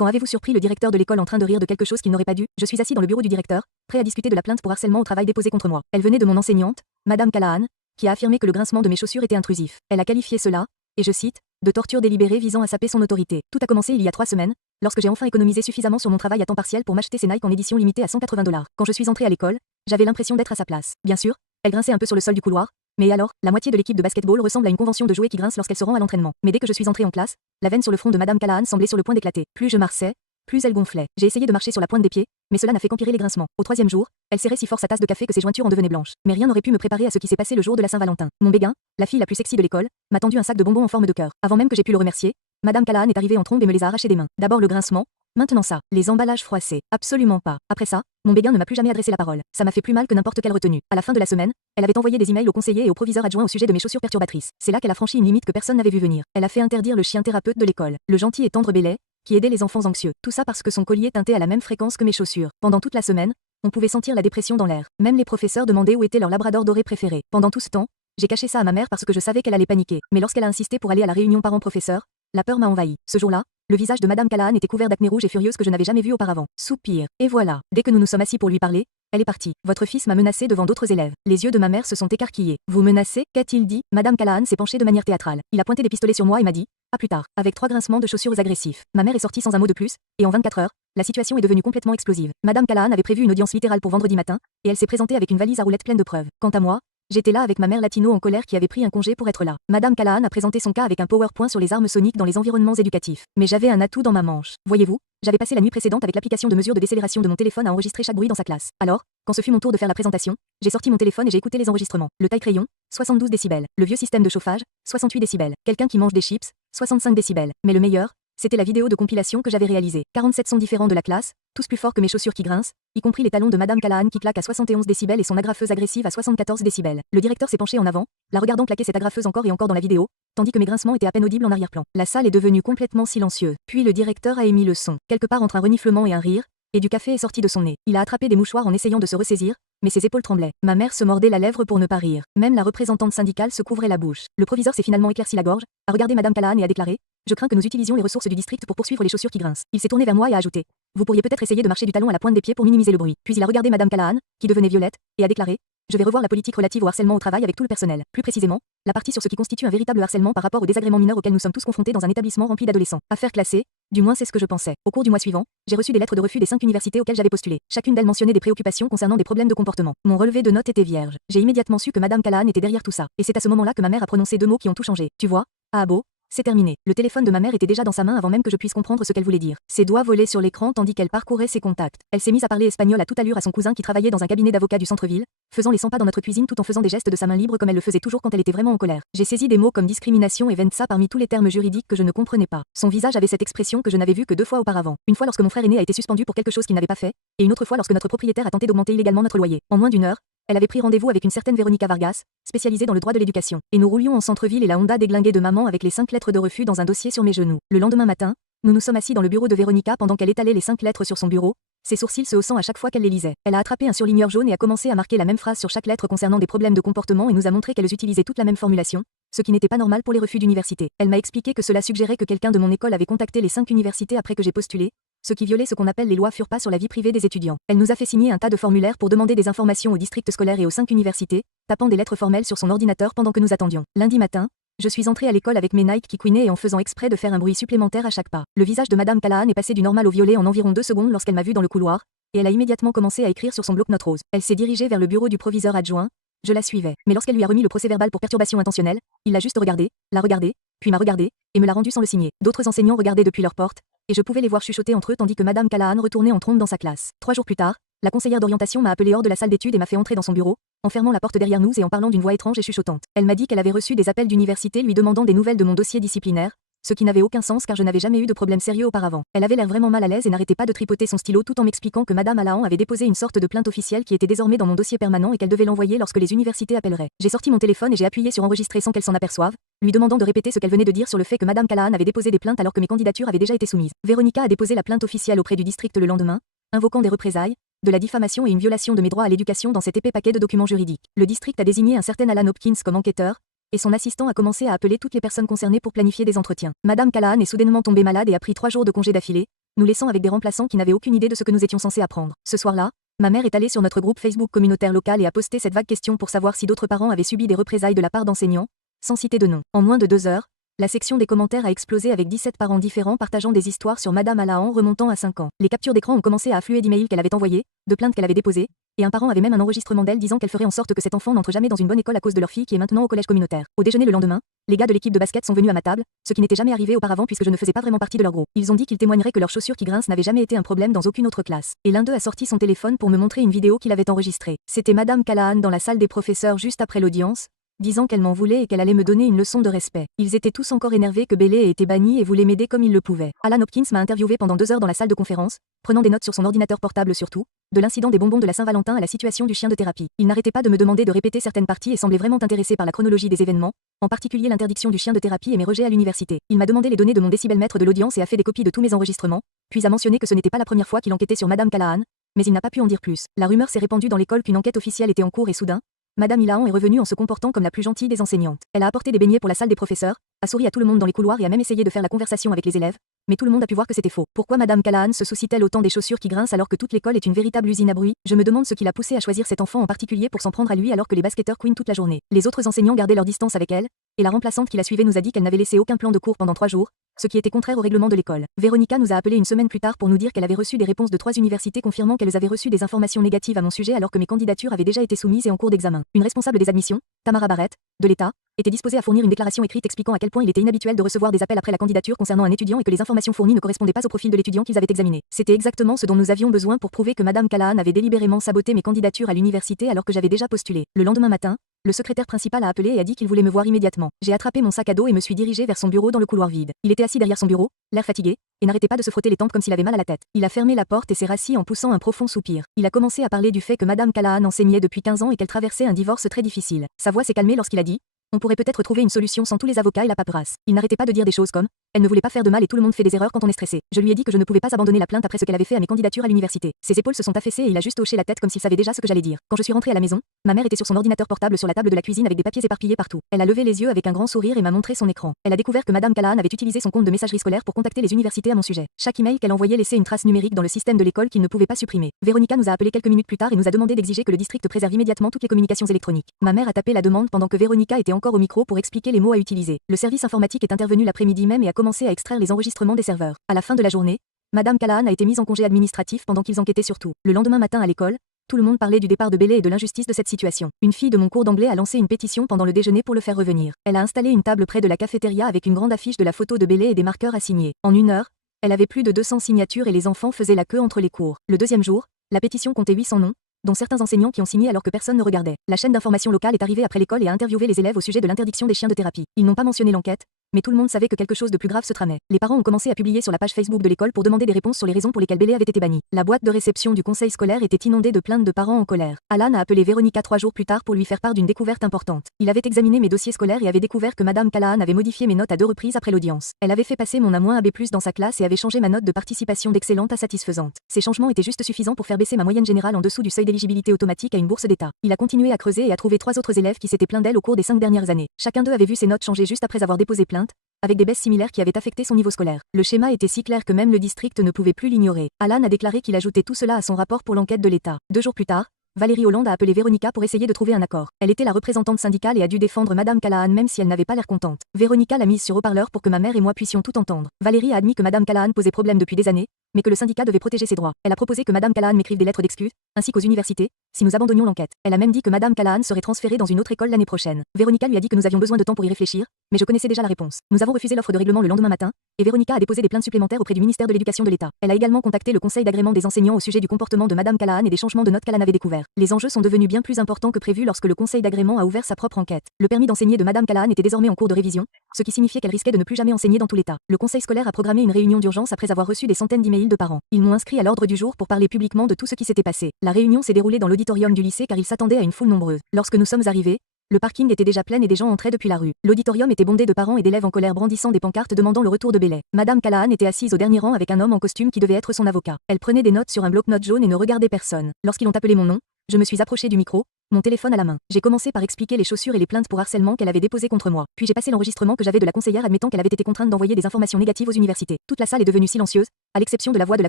Quand avez-vous surpris le directeur de l'école en train de rire de quelque chose qu'il n'aurait pas dû? Je suis assis dans le bureau du directeur, prêt à discuter de la plainte pour harcèlement au travail déposée contre moi. Elle venait de mon enseignante, Madame Callahan, qui a affirmé que le grincement de mes chaussures était intrusif. Elle a qualifié cela, et je cite, de torture délibérée visant à saper son autorité. Tout a commencé il y a 3 semaines, lorsque j'ai enfin économisé suffisamment sur mon travail à temps partiel pour m'acheter ces Nike en édition limitée à $180. Quand je suis entrée à l'école, j'avais l'impression d'être à sa place. Bien sûr, elle grinçait un peu sur le sol du couloir, mais alors, la moitié de l'équipe de basketball ressemble à une convention de jouets qui grince lorsqu'elle se rend à l'entraînement. Mais dès que je suis entrée en classe, la veine sur le front de Madame Callahan semblait sur le point d'éclater. Plus je marchais, plus elle gonflait. J'ai essayé de marcher sur la pointe des pieds, mais cela n'a fait qu'empirer les grincements. Au 3e jour, elle serrait si fort sa tasse de café que ses jointures en devenaient blanches. Mais rien n'aurait pu me préparer à ce qui s'est passé le jour de la Saint-Valentin. Mon béguin, la fille la plus sexy de l'école, m'a tendu un sac de bonbons en forme de cœur. Avant même que j'ai pu le remercier, Madame Callahan est arrivée en trombe et me les a arrachés des mains. D'abord le grincement, maintenant ça, les emballages froissés. Absolument pas. Après ça, mon béguin ne m'a plus jamais adressé la parole. Ça m'a fait plus mal que n'importe quelle retenue. À la fin de la semaine, elle avait envoyé des emails au conseiller et au proviseur adjoint au sujet de mes chaussures perturbatrices. C'est là qu'elle a franchi une limite que personne n'avait vu venir. Elle a fait interdire le chien thérapeute de l'école, le gentil et tendre Bellet, qui aidait les enfants anxieux. Tout ça parce que son collier teintait à la même fréquence que mes chaussures. Pendant toute la semaine, on pouvait sentir la dépression dans l'air. Même les professeurs demandaient où était leur labrador doré préféré. Pendant tout ce temps, j'ai caché ça à ma mère parce que je savais qu'elle allait paniquer. Mais lorsqu'elle a insisté pour aller à la réunion parents-professeurs, la peur m'a envahi. Ce jour-là, le visage de Madame Callahan était couvert d'acné rouge et furieuse que je n'avais jamais vu auparavant. Soupir. Et voilà. Dès que nous nous sommes assis pour lui parler, elle est partie. Votre fils m'a menacé devant d'autres élèves. Les yeux de ma mère se sont écarquillés. Vous menacez? Qu'a-t-il dit? Madame Callahan s'est penchée de manière théâtrale. Il a pointé des pistolets sur moi et m'a dit, à plus tard, avec 3 grincements de chaussures agressifs. Ma mère est sortie sans un mot de plus, et en 24 heures, la situation est devenue complètement explosive. Madame Callahan avait prévu une audience littérale pour vendredi matin, et elle s'est présentée avec une valise à roulettes pleine de preuves. Quant à moi, j'étais là avec ma mère latino en colère qui avait pris un congé pour être là. Madame Callahan a présenté son cas avec un PowerPoint sur les armes soniques dans les environnements éducatifs. Mais j'avais un atout dans ma manche. Voyez-vous, j'avais passé la nuit précédente avec l'application de mesure de décélération de mon téléphone à enregistrer chaque bruit dans sa classe. Alors, quand ce fut mon tour de faire la présentation, j'ai sorti mon téléphone et j'ai écouté les enregistrements. Le taille-crayon, 72 décibels. Le vieux système de chauffage, 68 décibels. Quelqu'un qui mange des chips, 65 décibels. Mais le meilleur, c'était la vidéo de compilation que j'avais réalisée. 47 sons différents de la classe, tous plus forts que mes chaussures qui grincent, y compris les talons de Madame Callahan qui claquent à 71 décibels et son agrafeuse agressive à 74 décibels. Le directeur s'est penché en avant, la regardant claquer cette agrafeuse encore et encore dans la vidéo, tandis que mes grincements étaient à peine audibles en arrière-plan. La salle est devenue complètement silencieuse. Puis le directeur a émis le son, quelque part entre un reniflement et un rire, et du café est sorti de son nez. Il a attrapé des mouchoirs en essayant de se ressaisir, mais ses épaules tremblaient. Ma mère se mordait la lèvre pour ne pas rire. Même la représentante syndicale se couvrait la bouche. Le proviseur s'est finalement éclairci la gorge, a regardé Madame Callahan et a déclaré, je crains que nous utilisions les ressources du district pour poursuivre les chaussures qui grincent. Il s'est tourné vers moi et a ajouté, vous pourriez peut-être essayer de marcher du talon à la pointe des pieds pour minimiser le bruit. Puis il a regardé Madame Callahan, qui devenait violette, et a déclaré, je vais revoir la politique relative au harcèlement au travail avec tout le personnel. Plus précisément, la partie sur ce qui constitue un véritable harcèlement par rapport aux désagréments mineurs auxquels nous sommes tous confrontés dans un établissement rempli d'adolescents. Affaire classée, du moins c'est ce que je pensais. Au cours du mois suivant, j'ai reçu des lettres de refus des 5 universités auxquelles j'avais postulé. Chacune d'elles mentionnait des préoccupations concernant des problèmes de comportement. Mon relevé de notes était vierge. J'ai immédiatement su que Madame Callahan était derrière tout ça. Et c'est à ce moment-là que ma mère a prononcé 2 mots qui ont tout changé. Tu vois, Abo, c'est terminé. Le téléphone de ma mère était déjà dans sa main avant même que je puisse comprendre ce qu'elle voulait dire. Ses doigts volaient sur l'écran tandis qu'elle parcourait ses contacts. Elle s'est mise à parler espagnol à toute allure à son cousin qui travaillait dans un cabinet d'avocat du centre-ville, faisant les 100 pas dans notre cuisine tout en faisant des gestes de sa main libre comme elle le faisait toujours quand elle était vraiment en colère. J'ai saisi des mots comme discrimination et venza parmi tous les termes juridiques que je ne comprenais pas. Son visage avait cette expression que je n'avais vue que 2 fois auparavant. Une fois lorsque mon frère aîné a été suspendu pour quelque chose qu'il n'avait pas fait, et une autre fois lorsque notre propriétaire a tenté d'augmenter illégalement notre loyer. En moins d'1 heure, elle avait pris rendez-vous avec une certaine Véronica Vargas, spécialisée dans le droit de l'éducation. Et nous roulions en centre-ville et la Honda déglinguée de maman avec les 5 lettres de refus dans un dossier sur mes genoux. Le lendemain matin, nous nous sommes assis dans le bureau de Véronica pendant qu'elle étalait les 5 lettres sur son bureau, ses sourcils se haussant à chaque fois qu'elle les lisait. Elle a attrapé un surligneur jaune et a commencé à marquer la même phrase sur chaque lettre concernant des problèmes de comportement et nous a montré qu'elles utilisaient toute la même formulation, ce qui n'était pas normal pour les refus d'université. Elle m'a expliqué que cela suggérait que quelqu'un de mon école avait contacté les 5 universités après que j'ai postulé, ce qui violait ce qu'on appelle les lois FURPA sur la vie privée des étudiants. Elle nous a fait signer un tas de formulaires pour demander des informations au district scolaire et aux 5 universités, tapant des lettres formelles sur son ordinateur pendant que nous attendions. Lundi matin, je suis entrée à l'école avec mes Nike qui couinaient et en faisant exprès de faire un bruit supplémentaire à chaque pas. Le visage de Madame Callahan est passé du normal au violet en environ 2 secondes lorsqu'elle m'a vu dans le couloir, et elle a immédiatement commencé à écrire sur son bloc-notes rose. Elle s'est dirigée vers le bureau du proviseur adjoint, je la suivais. Mais lorsqu'elle lui a remis le procès-verbal pour perturbation intentionnelle, il l'a juste regardé, l'a regardé, puis m'a regardé, et me l'a rendu sans le signer. D'autres enseignants regardaient depuis leur porte, et je pouvais les voir chuchoter entre eux tandis que Madame Callahan retournait en trombe dans sa classe. 3 jours plus tard, la conseillère d'orientation m'a appelé hors de la salle d'études et m'a fait entrer dans son bureau, en fermant la porte derrière nous et en parlant d'une voix étrange et chuchotante. Elle m'a dit qu'elle avait reçu des appels d'université lui demandant des nouvelles de mon dossier disciplinaire, ce qui n'avait aucun sens car je n'avais jamais eu de problème sérieux auparavant. Elle avait l'air vraiment mal à l'aise et n'arrêtait pas de tripoter son stylo tout en m'expliquant que Madame Callahan avait déposé une sorte de plainte officielle qui était désormais dans mon dossier permanent et qu'elle devait l'envoyer lorsque les universités appelleraient. J'ai sorti mon téléphone et j'ai appuyé sur enregistrer sans qu'elle s'en aperçoive, lui demandant de répéter ce qu'elle venait de dire sur le fait que Madame Callahan avait déposé des plaintes alors que mes candidatures avaient déjà été soumises. Véronica a déposé la plainte officielle auprès du district le lendemain, invoquant des représailles, de la diffamation et une violation de mes droits à l'éducation dans cet épais paquet de documents juridiques. Le district a désigné un certain Alan Hopkins comme enquêteur, et son assistant a commencé à appeler toutes les personnes concernées pour planifier des entretiens. Madame Callahan est soudainement tombée malade et a pris 3 jours de congé d'affilée, nous laissant avec des remplaçants qui n'avaient aucune idée de ce que nous étions censés apprendre. Ce soir-là, ma mère est allée sur notre groupe Facebook communautaire local et a posté cette vague question pour savoir si d'autres parents avaient subi des représailles de la part d'enseignants, sans citer de nom. En moins de 2 heures, la section des commentaires a explosé avec 17 parents différents partageant des histoires sur Madame Alahan remontant à 5 ans. Les captures d'écran ont commencé à affluer d'emails qu'elle avait envoyés, de plaintes qu'elle avait déposées, et un parent avait même un enregistrement d'elle disant qu'elle ferait en sorte que cet enfant n'entre jamais dans une bonne école à cause de leur fille qui est maintenant au collège communautaire. Au déjeuner le lendemain, les gars de l'équipe de basket sont venus à ma table, ce qui n'était jamais arrivé auparavant puisque je ne faisais pas vraiment partie de leur groupe. Ils ont dit qu'ils témoigneraient que leurs chaussures qui grincent n'avaient jamais été un problème dans aucune autre classe. Et l'un d'eux a sorti son téléphone pour me montrer une vidéo qu'il avait enregistrée. C'était Madame Callahan dans la salle des professeurs juste après l'audience, disant qu'elle m'en voulait et qu'elle allait me donner une leçon de respect. Ils étaient tous encore énervés que Bailey ait été banni et voulaient m'aider comme ils le pouvaient. Alan Hopkins m'a interviewé pendant 2 heures dans la salle de conférence, prenant des notes sur son ordinateur portable surtout, de l'incident des bonbons de la Saint-Valentin à la situation du chien de thérapie. Il n'arrêtait pas de me demander de répéter certaines parties et semblait vraiment intéressé par la chronologie des événements, en particulier l'interdiction du chien de thérapie et mes rejets à l'université. Il m'a demandé les données de mon décibelmètre de l'audience et a fait des copies de tous mes enregistrements, puis a mentionné que ce n'était pas la première fois qu'il enquêtait sur Madame Callahan, mais il n'a pas pu en dire plus. La rumeur s'est répandue dans l'école qu'une enquête officielle était en cours et soudain, Madame Ilahan est revenue en se comportant comme la plus gentille des enseignantes. Elle a apporté des beignets pour la salle des professeurs, a souri à tout le monde dans les couloirs et a même essayé de faire la conversation avec les élèves, mais tout le monde a pu voir que c'était faux. Pourquoi Madame Callahan se soucie-t-elle autant des chaussures qui grincent alors que toute l'école est une véritable usine à bruit? Je me demande ce qui l'a poussé à choisir cet enfant en particulier pour s'en prendre à lui alors que les basketteurs couinent toute la journée. Les autres enseignants gardaient leur distance avec elle, et la remplaçante qui la suivait nous a dit qu'elle n'avait laissé aucun plan de cours pendant 3 jours, ce qui était contraire au règlement de l'école. Véronica nous a appelé une semaine plus tard pour nous dire qu'elle avait reçu des réponses de 3 universités confirmant qu'elles avaient reçu des informations négatives à mon sujet alors que mes candidatures avaient déjà été soumises et en cours d'examen. Une responsable des admissions, Tamara Barrett, de l'État, était disposée à fournir une déclaration écrite expliquant à quel point il était inhabituel de recevoir des appels après la candidature concernant un étudiant et que les informations fournies ne correspondaient pas au profil de l'étudiant qu'ils avaient examiné. C'était exactement ce dont nous avions besoin pour prouver que Madame Callahan avait délibérément saboté mes candidatures à l'université alors que j'avais déjà postulé. Le lendemain matin, le secrétaire principal a appelé et a dit qu'il voulait me voir immédiatement. J'ai attrapé mon sac à dos et me suis dirigé vers son bureau dans le couloir vide. Il était assis derrière son bureau, l'air fatigué, et n'arrêtait pas de se frotter les tempes comme s'il avait mal à la tête. Il a fermé la porte et s'est rassis en poussant un profond soupir. Il a commencé à parler du fait que Madame Callahan enseignait depuis 15 ans et qu'elle traversait un divorce très difficile. Sa voix s'est calmée lorsqu'il a dit: on pourrait peut-être trouver une solution sans tous les avocats et la paperasse. Il n'arrêtait pas de dire des choses comme: elle ne voulait pas faire de mal et tout le monde fait des erreurs quand on est stressé. Je lui ai dit que je ne pouvais pas abandonner la plainte après ce qu'elle avait fait à mes candidatures à l'université. Ses épaules se sont affaissées et il a juste hoché la tête comme s'il savait déjà ce que j'allais dire. Quand je suis rentrée à la maison, ma mère était sur son ordinateur portable sur la table de la cuisine avec des papiers éparpillés partout. Elle a levé les yeux avec un grand sourire et m'a montré son écran. Elle a découvert que Madame Callahan avait utilisé son compte de messagerie scolaire pour contacter les universités à mon sujet. Chaque email qu'elle envoyait laissait une trace numérique dans le système de l'école qu'il ne pouvait pas supprimer. Véronica nous a appelé quelques minutes plus tard et nous a demandé d'exiger que le district préserve immédiatement toutes les communications électroniques. Ma mère a tapé la demande pendant que Véronica était encore au micro pour expliquer les mots à utiliser. Le service informatique est intervenu l'après-midi même et a commencé à extraire les enregistrements des serveurs. À la fin de la journée, Madame Callahan a été mise en congé administratif pendant qu'ils enquêtaient sur tout. Le lendemain matin à l'école, tout le monde parlait du départ de Bailey et de l'injustice de cette situation. Une fille de mon cours d'anglais a lancé une pétition pendant le déjeuner pour le faire revenir. Elle a installé une table près de la cafétéria avec une grande affiche de la photo de Bailey et des marqueurs à signer. En 1 heure, elle avait plus de 200 signatures et les enfants faisaient la queue entre les cours. Le deuxième jour, la pétition comptait 800 noms, dont certains enseignants qui ont signé alors que personne ne regardait. La chaîne d'information locale est arrivée après l'école et a interviewé les élèves au sujet de l'interdiction des chiens de thérapie. Ils n'ont pas mentionné l'enquête, mais tout le monde savait que quelque chose de plus grave se tramait. Les parents ont commencé à publier sur la page Facebook de l'école pour demander des réponses sur les raisons pour lesquelles Bailey avait été banni. La boîte de réception du conseil scolaire était inondée de plaintes de parents en colère. Alan a appelé Véronica 3 jours plus tard pour lui faire part d'une découverte importante. Il avait examiné mes dossiers scolaires et avait découvert que Madame Callahan avait modifié mes notes à 2 reprises après l'audience. Elle avait fait passer mon A- à B+ dans sa classe et avait changé ma note de participation d'excellente à satisfaisante. Ces changements étaient juste suffisants pour faire baisser ma moyenne générale en dessous du seuil d'éligibilité automatique à une bourse d'État. Il a continué à creuser et a trouvé 3 autres élèves qui s'étaient plaints d'elle au cours des 5 dernières années. Chacun d'eux avait vu ses notes changer juste après avoir déposé plainte, avec des baisses similaires qui avaient affecté son niveau scolaire. Le schéma était si clair que même le district ne pouvait plus l'ignorer. Alan a déclaré qu'il ajoutait tout cela à son rapport pour l'enquête de l'État. 2 jours plus tard, Valérie Hollande a appelé Véronica pour essayer de trouver un accord. Elle était la représentante syndicale et a dû défendre Madame Callahan même si elle n'avait pas l'air contente. Véronica l'a mise sur haut-parleur pour que ma mère et moi puissions tout entendre. Valérie a admis que Madame Callahan posait problème depuis des années, mais que le syndicat devait protéger ses droits. Elle a proposé que Madame Callahan m'écrive des lettres d'excuse, ainsi qu'aux universités, si nous abandonnions l'enquête. Elle a même dit que Madame Callahan serait transférée dans une autre école l'année prochaine. Véronica lui a dit que nous avions besoin de temps pour y réfléchir, mais je connaissais déjà la réponse. Nous avons refusé l'offre de règlement le lendemain matin, et Véronica a déposé des plaintes supplémentaires auprès du ministère de l'Éducation de l'État. Elle a également contacté le conseil d'agrément des enseignants au sujet du comportement de Madame Callahan et des changements de notes qu'elle en avait découverts. Les enjeux sont devenus bien plus importants que prévu lorsque le conseil d'agrément a ouvert sa propre enquête. Le permis d'enseigner de Madame Callahan était désormais en cours de révision, ce qui signifiait qu'elle risquait de ne plus jamais enseigner dans tout l'État. Le conseil scolaire a programmé une réunion d'urgence après avoir reçu des centaines d'emails de parents. Ils m'ont inscrit à l'ordre du jour pour parler publiquement de tout ce qui s'était passé. La réunion s'est déroulée dans l'auditorium du lycée car ils s'attendaient à une foule nombreuse. Lorsque nous sommes arrivés, le parking était déjà plein et des gens entraient depuis la rue. L'auditorium était bondé de parents et d'élèves en colère brandissant des pancartes demandant le retour de Bailey. Madame Callahan était assise au dernier rang avec un homme en costume qui devait être son avocat. Elle prenait des notes sur un bloc-notes jaune et ne regardait personne. Lorsqu'ils ont appelé mon nom, je me suis approchée du micro, mon téléphone à la main. J'ai commencé par expliquer les chaussures et les plaintes pour harcèlement qu'elle avait déposées contre moi. Puis j'ai passé l'enregistrement que j'avais de la conseillère admettant qu'elle avait été contrainte d'envoyer des informations négatives aux universités. Toute la salle est devenue silencieuse, à l'exception de la voix de la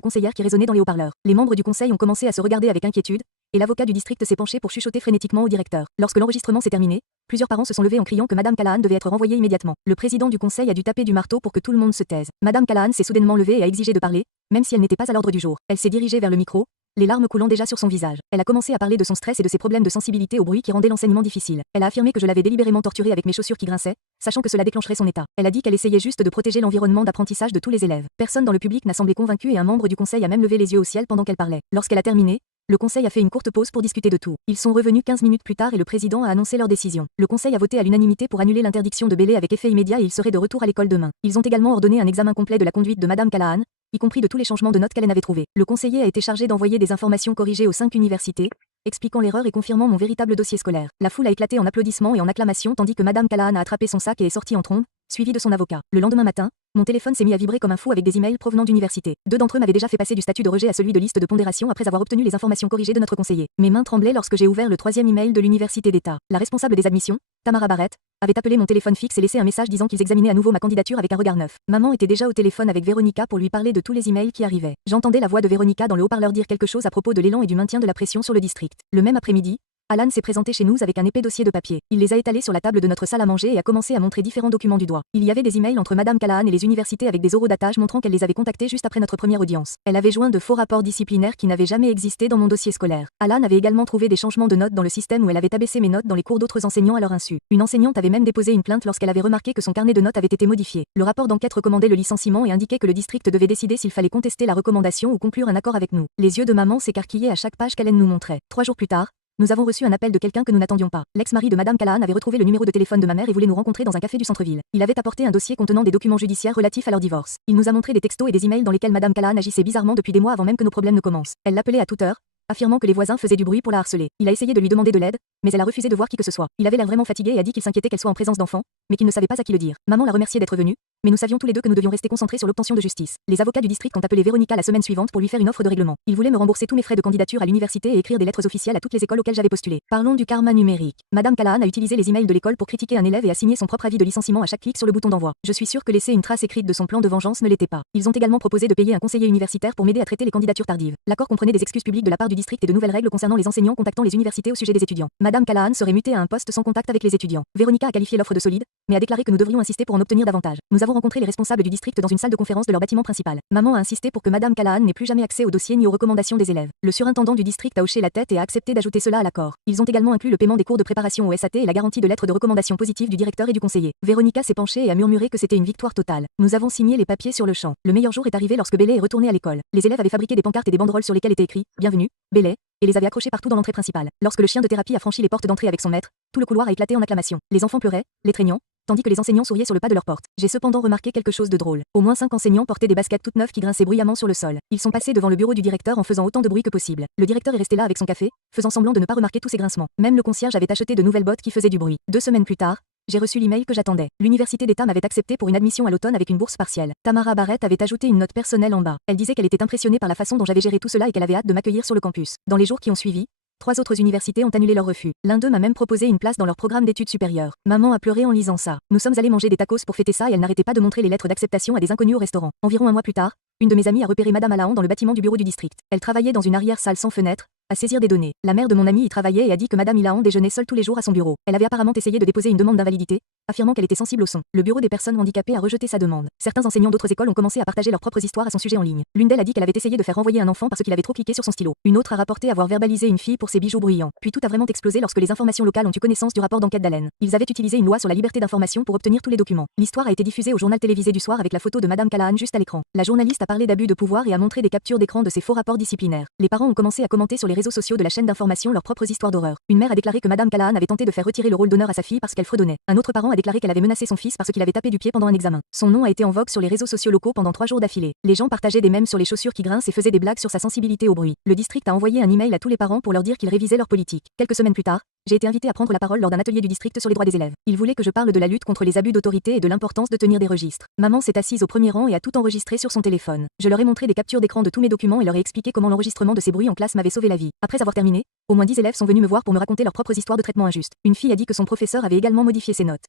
conseillère qui résonnait dans les haut-parleurs. Les membres du conseil ont commencé à se regarder avec inquiétude, et l'avocat du district s'est penché pour chuchoter frénétiquement au directeur. Lorsque l'enregistrement s'est terminé, plusieurs parents se sont levés en criant que Madame Callahan devait être renvoyée immédiatement. Le président du conseil a dû taper du marteau pour que tout le monde se taise. Madame Callahan s'est soudainement levée et a exigé de parler, même si elle n'était pas à l'ordre du jour. Elle s'est dirigée vers le micro, les larmes coulant déjà sur son visage. Elle a commencé à parler de son stress et de ses problèmes de sensibilité au bruit qui rendaient l'enseignement difficile. Elle a affirmé que je l'avais délibérément torturée avec mes chaussures qui grinçaient, sachant que cela déclencherait son état. Elle a dit qu'elle essayait juste de protéger l'environnement d'apprentissage de tous les élèves. Personne dans le public n'a semblé convaincu et un membre du conseil a même levé les yeux au ciel pendant qu'elle parlait. Lorsqu'elle a terminé, le conseil a fait une courte pause pour discuter de tout. Ils sont revenus 15 minutes plus tard et le président a annoncé leur décision. Le conseil a voté à l'unanimité pour annuler l'interdiction de Bailey avec effet immédiat et il serait de retour à l'école demain. Ils ont également ordonné un examen complet de la conduite de Madame Callahan, y compris de tous les changements de notes qu'elle avait trouvés. Le conseiller a été chargé d'envoyer des informations corrigées aux 5 universités, expliquant l'erreur et confirmant mon véritable dossier scolaire. La foule a éclaté en applaudissements et en acclamations tandis que Madame Callahan a attrapé son sac et est sortie en trombe, suivie de son avocat. Le lendemain matin, mon téléphone s'est mis à vibrer comme un fou avec des emails provenant d'universités. 2 d'entre eux m'avaient déjà fait passer du statut de rejet à celui de liste de pondération après avoir obtenu les informations corrigées de notre conseiller. Mes mains tremblaient lorsque j'ai ouvert le 3e email de l'université d'État. La responsable des admissions, Tamara Barrett, avait appelé mon téléphone fixe et laissé un message disant qu'ils examinaient à nouveau ma candidature avec un regard neuf. Maman était déjà au téléphone avec Véronica pour lui parler de tous les emails qui arrivaient. J'entendais la voix de Véronica dans le haut-parleur dire quelque chose à propos de l'élan et du maintien de la pression sur le district. Le même après-midi, Alan s'est présenté chez nous avec un épais dossier de papier. Il les a étalés sur la table de notre salle à manger et a commencé à montrer différents documents du doigt. Il y avait des emails entre Madame Callahan et les universités avec des horodatage montrant qu'elle les avait contactés juste après notre première audience. Elle avait joint de faux rapports disciplinaires qui n'avaient jamais existé dans mon dossier scolaire. Alan avait également trouvé des changements de notes dans le système où elle avait abaissé mes notes dans les cours d'autres enseignants à leur insu. Une enseignante avait même déposé une plainte lorsqu'elle avait remarqué que son carnet de notes avait été modifié. Le rapport d'enquête recommandait le licenciement et indiquait que le district devait décider s'il fallait contester la recommandation ou conclure un accord avec nous. Les yeux de maman s'écarquillaient à chaque page qu'Hélène nous montrait. 3 jours plus tard, nous avons reçu un appel de quelqu'un que nous n'attendions pas. L'ex-mari de Madame Callahan avait retrouvé le numéro de téléphone de ma mère et voulait nous rencontrer dans un café du centre-ville. Il avait apporté un dossier contenant des documents judiciaires relatifs à leur divorce. Il nous a montré des textos et des emails dans lesquels Madame Callahan agissait bizarrement depuis des mois avant même que nos problèmes ne commencent. Elle l'appelait à toute heure, affirmant que les voisins faisaient du bruit pour la harceler. Il a essayé de lui demander de l'aide, mais elle a refusé de voir qui que ce soit. Il avait l'air vraiment fatigué et a dit qu'il s'inquiétait qu'elle soit en présence d'enfants, mais qu'il ne savait pas à qui le dire. Maman l'a remercié d'être venue, mais nous savions tous les deux que nous devions rester concentrés sur l'obtention de justice. Les avocats du district ont appelé Véronica la semaine suivante pour lui faire une offre de règlement. Ils voulaient me rembourser tous mes frais de candidature à l'université et écrire des lettres officielles à toutes les écoles auxquelles j'avais postulé. Parlons du karma numérique. Madame Callahan a utilisé les emails de l'école pour critiquer un élève et a signé son propre avis de licenciement à chaque clic sur le bouton d'envoi. Je suis sûre que laisser une trace écrite de son plan de vengeance ne l'était pas. Ils ont également proposé de payer un conseiller universitaire pour m'aider à traiter les candidatures tardives. L'accord comprenait des excuses publiques de la part du district et de nouvelles règles concernant les enseignants contactant les universités au sujet des étudiants. Madame Callahan serait mutée à un poste sans contact avec les étudiants. Véronica a qualifié l'offre de solide, mais a déclaré que nous devrions insister pour en obtenir davantage. Nous avons rencontré les responsables du district dans une salle de conférence de leur bâtiment principal. Maman a insisté pour que Madame Callahan n'ait plus jamais accès au dossier ni aux recommandations des élèves. Le surintendant du district a hoché la tête et a accepté d'ajouter cela à l'accord. Ils ont également inclus le paiement des cours de préparation au SAT et la garantie de lettres de recommandation positives du directeur et du conseiller. Véronica s'est penchée et a murmuré que c'était une victoire totale. Nous avons signé les papiers sur le champ. Le meilleur jour est arrivé lorsque Bailey est retourné à l'école. Les élèves avaient fabriqué des pancartes et des banderoles sur lesquelles était écrit Bienvenue, Bailey, et les avait accrochés partout dans l'entrée principale. Lorsque le chien de thérapie a franchi les portes d'entrée avec son maître, tout le couloir a éclaté en acclamations. Les enfants pleuraient, les traînant, tandis que les enseignants souriaient sur le pas de leur porte. J'ai cependant remarqué quelque chose de drôle. Au moins 5 enseignants portaient des baskets toutes neuves qui grinçaient bruyamment sur le sol. Ils sont passés devant le bureau du directeur en faisant autant de bruit que possible. Le directeur est resté là avec son café, faisant semblant de ne pas remarquer tous ces grincements. Même le concierge avait acheté de nouvelles bottes qui faisaient du bruit. 2 semaines plus tard, j'ai reçu l'email que j'attendais. L'université d'État m'avait accepté pour une admission à l'automne avec une bourse partielle. Tamara Barrett avait ajouté une note personnelle en bas. Elle disait qu'elle était impressionnée par la façon dont j'avais géré tout cela et qu'elle avait hâte de m'accueillir sur le campus. Dans les jours qui ont suivi, 3 autres universités ont annulé leur refus. L'un d'eux m'a même proposé une place dans leur programme d'études supérieures. Maman a pleuré en lisant ça. Nous sommes allés manger des tacos pour fêter ça et elle n'arrêtait pas de montrer les lettres d'acceptation à des inconnus au restaurant. Environ un mois plus tard, une de mes amies a repéré Madame Alahan dans le bâtiment du bureau du district. Elle travaillait dans une arrière-salle sans fenêtre, à saisir des données. La mère de mon amie y travaillait et a dit que Madame Ilahan déjeunait seule tous les jours à son bureau. Elle avait apparemment essayé de déposer une demande d'invalidité, affirmant qu'elle était sensible au son. Le bureau des personnes handicapées a rejeté sa demande. Certains enseignants d'autres écoles ont commencé à partager leurs propres histoires à son sujet en ligne. L'une d'elles a dit qu'elle avait essayé de faire renvoyer un enfant parce qu'il avait trop cliqué sur son stylo. Une autre a rapporté avoir verbalisé une fille pour ses bijoux bruyants. Puis tout a vraiment explosé lorsque les informations locales ont eu connaissance du rapport d'enquête d'Allen. Ils avaient utilisé une loi sur la liberté d'information pour obtenir tous les documents. L'histoire a été diffusée au journal télévisé du soir avec la photo de Madame Callahan juste à l'écran. La journaliste a parlé d'abus de pouvoir et a montré des captures d'écran de ses faux rapports disciplinaires. Les parents ont commencé à commenter sur les réseaux sociaux de la chaîne d'information leurs propres histoires d'horreur. Une mère a déclaré que Madame Callahan avait tenté de faire retirer le rôle d'honneur à sa fille parce qu'elle fredonnait. Un autre parent a déclaré qu'elle avait menacé son fils parce qu'il avait tapé du pied pendant un examen. Son nom a été en vogue sur les réseaux sociaux locaux pendant 3 jours d'affilée. Les gens partageaient des mèmes sur les chaussures qui grincent et faisaient des blagues sur sa sensibilité au bruit. Le district a envoyé un email à tous les parents pour leur dire qu'ils révisaient leur politique. Quelques semaines plus tard, j'ai été invitée à prendre la parole lors d'un atelier du district sur les droits des élèves. Ils voulaient que je parle de la lutte contre les abus d'autorité et de l'importance de tenir des registres. Maman s'est assise au premier rang et a tout enregistré sur son téléphone. Je leur ai montré des captures d'écran de tous mes documents et leur ai expliqué comment l'enregistrement de ces bruits en classe m'avait sauvé la vie. Après avoir terminé, au moins 10 élèves sont venus me voir pour me raconter leurs propres histoires de traitement injuste. Une fille a dit que son professeur avait également modifié ses notes.